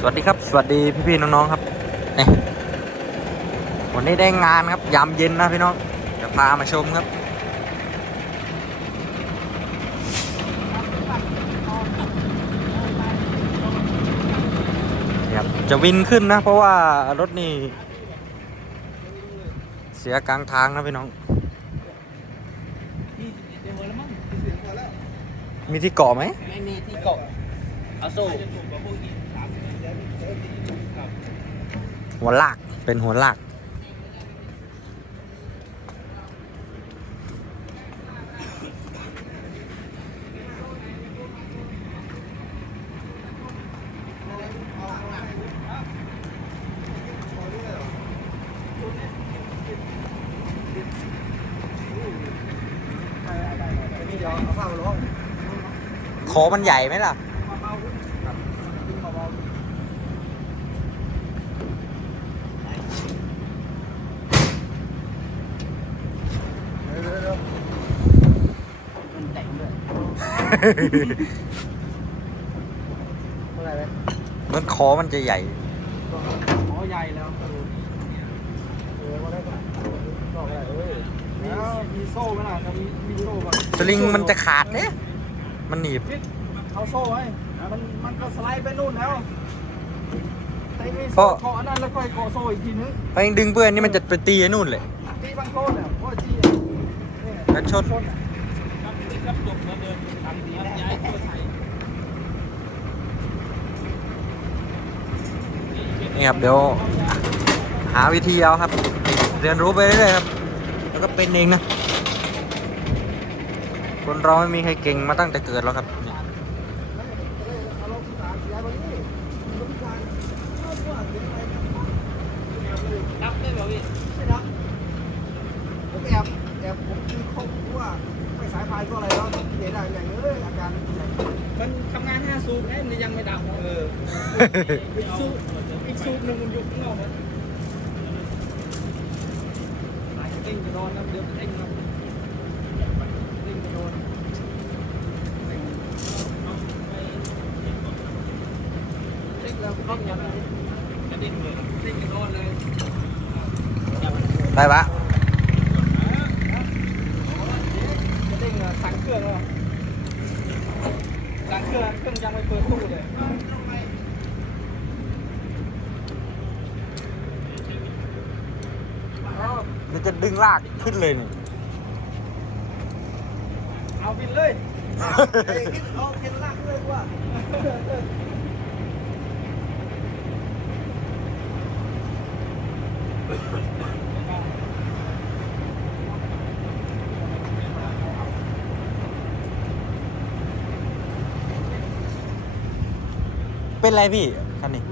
สวัสดีครับ สวัสดีพี่ๆน้องๆครับนี่วันนี้ได้งานครับยามเย็นนะพี่น้องเดี๋ยวพามาชมครับ จะวินขึ้นนะ เพราะว่ารถนี่ เสียกลางทางนะพี่น้อง มีที่เกาะไหมไม่มีที่เกาะเอาโซ่ หัวลากเป็นหัวลากขอมันใหญ่ไหมล่ะ มันแต่งด้วย มันคอมันจะใหญ่ อ๋อใหญ่แล้วแล้วมีโซ่ไหมล่ะถ้ามีมีโซ่ป่ะสลิงมันจะขาดเนี่ยมันหนีบเอาโซ่ไว้มันมันก็สไลด์ไปนู่นแล้วแต่มีโซ่เกาะอันนั้นแล้วก็เกาะโซ่อีกทีนึงไปดึงเพื่อนนี่มันจะไปตีไอ้นู่นเลยที่บางโซ่เนี่ยเพราะที่กันชน นี่ครับเดี๋ยวหาวิธีเอาครับ เรียนรู้ไปเรื่อยๆครับ แล้วก็เป็นเองนะ คนเราไม่มีใครเก่งมาตั้งแต่เกิดแล้วครับนี่นับได้เหรอพี่ไม่นับผมแอบแอบผมคือคบว่าไม่สายพายก็อะไรำงานห้าสูบเนี่ยมันยังไม่ดับเอออีกสูบอีกสูบหนึ่งมันอยู่ข้างนอกมันเต้งจะโดนนะเดี๋ยวเต้งนะเต้งจะโดนเต้งแล้วก็ยังจะดิ้นเลยเต้งจะโดนเลยได้ปะจะเด้งอะสั่งเครื่องแล้วสั่ง เครื่องเครื่องยังไม่เปิดตู้เลยมันจะดึงลากขึ้นเลยนี่เอาบินเลยเอ้ยคิดเอาเห็นลากเลยว่า เป็นไรพี่คันนี้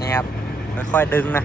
นี่ครับค่อยๆดึงนะ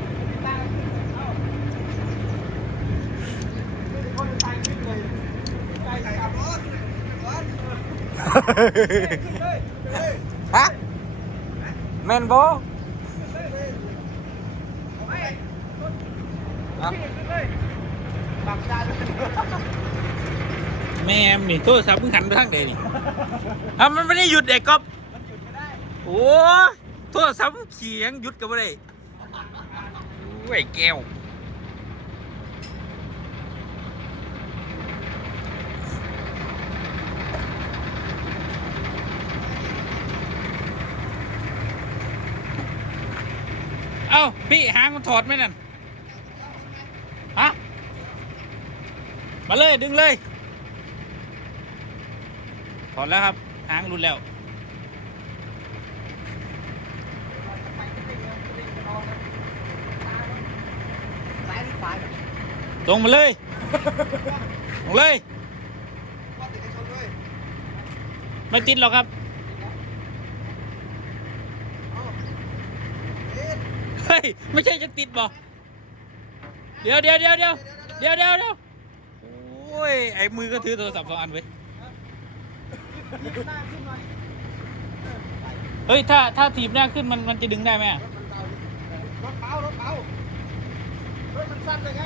ฮะแมนโบแม่มนี่โทรศัพท์มึงหันไปทางใดนี่อะมันไม่ได้หยุดเอกก๊อฟโอ้โทรศัพท์มึงเขียงหยุดกับอะไรโอ้ยแก้ว เอ้าพี่หางมันถอดไหมนั่นฮะมาเลยดึงเลย ถอดแล้วครับ หางหลุดแล้วซ้ายหรือขวาเนี่ยตรงมาเลยตรงเลยว่าติดกระชนด้วยไม่ติดหรอกครับ เอ้าเอ๊ะ เฮ้ ยไม่ใช่จะติดบ่เดี๋ยวเดี๋ยวเดี๋ยวเดี๋ยวเดี๋ยวเดี๋ยวเดี๋ยวโอ้ยไอ้มือก็ถือโทรศัพท์สองอันไว้ยเฮ้ยถ้าถ้าถีบหน้าขึ้นมันมันจะดึงได้ไหมอะรถเบารถเบารถมันสั้นเลยไง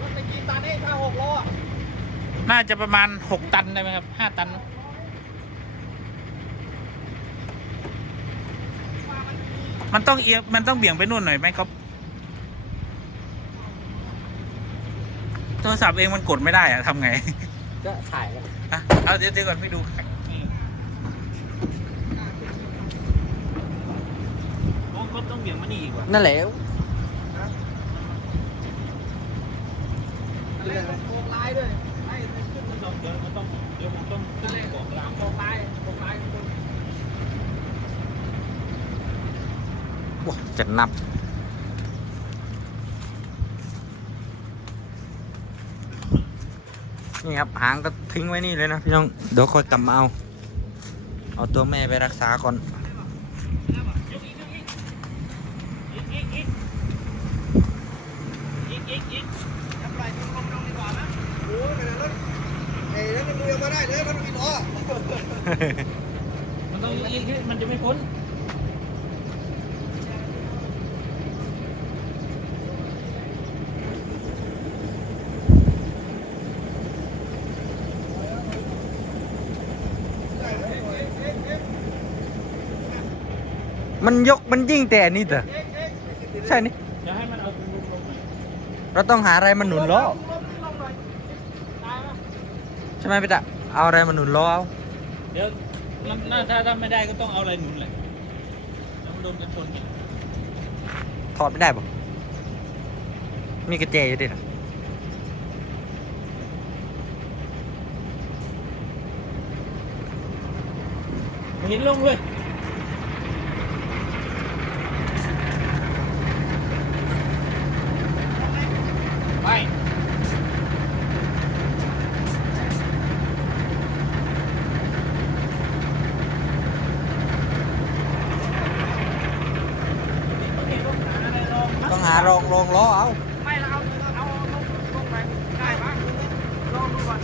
รถไปกี่ตันเองถ้าหกล้อะน่าจะประมาณ6ตันได้ไหมครับ5ตันมั นต้องเอียงมันต้องเบี่ยงไปนู่นหน่อยไหมครับโทรศัพท์เองมันกดไม่ได้อะทำไงจะถ่ายแล้วอะเอาเดี๋ยวเดี๋ยวก่อนไปดูครับโอ้ก็ต้องเบี่ยงมานี่อีกว่ะนั่นแหละเรื่องอะไรโกงลายด้วยให้ขึ้นมันเดี๋ยวมันต้องเดี๋ยวผมต้องขึ้นเกาะกลางโกงลายโกงลายข้างบน ว้า จะนับ นี่ครับหางก็ทิ้งไว้นี่เลยนะพี่น้อง เดี๋ยวค่อยกลับมาเอา เอาตัวแม่ไปรักษาก่อนจะปล่อยทิ้งลมลงดีกว่านะ โอ้ยขนาดนั้นไอ้นั่นมันมือยังมาได้เลยมันมีล้อ มันต้องยิงขึ้นมันจะไม่พ้น มันยกมันยิ่งแต่นี่เถอะใช่นี่เดี๋ยวให้มันเอาลงลงหน่อยเราต้องหาอะไรมาหนุนล้อลมนี่ลงหน่อยตายไหมใช่ไหมพี่ตะเอาอะไรมาหนุนล้อเอาเดี๋ยวมันน่าถ้าทำไม่ได้ก็ต้องเอาอะไรหนุนแหละแล้วมันโดนกันชนเนี่ยถอดไม่ได้ปะมีกระเจอยู่ดินะไม่เห็นลงเลยไป ต้องหารองรองล้อเอา ไม่แล้วเอาเอาลงลงไปได้ปะลองดูก่อน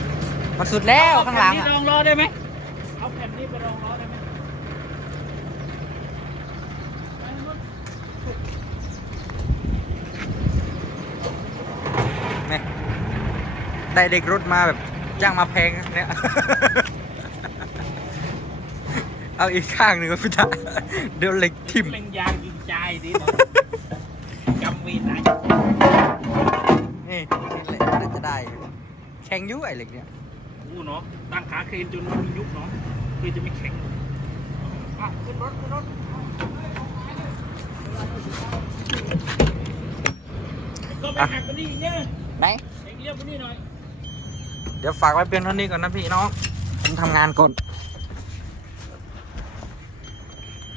มันสุดแล้วข้างหลังเอแผ่นนี้อะรองล้อได้ไหมเอาแผ่นนี้ไปรองล้อได้ไหมนี่ได้เด็กรถมาแบบจ้างมาแพงเนี่ย เอาอีกข้างหนึ่งก็พี่ตะเดี๋ยวเหล็กทิ่ม เล็งยางยิงใจดิกำวี นี่นี่แหละน่าจะได้อยู่แข็งอยุ่ไอ้เหล็กเนี่ยอู้เนาะตั้งขาเครนจนมันยุบเนาะคือจะไม่แข็งอะขึ้นรถขึ้นรถก็ไปหักกันนี่อีกเนี่ยไหนเอ็งเลี้ยวไปนี่หน่อย เดี๋ยวฝากไว้เพียงเท่านี้ก่อนนะพี่น้องผมทำงานก่อน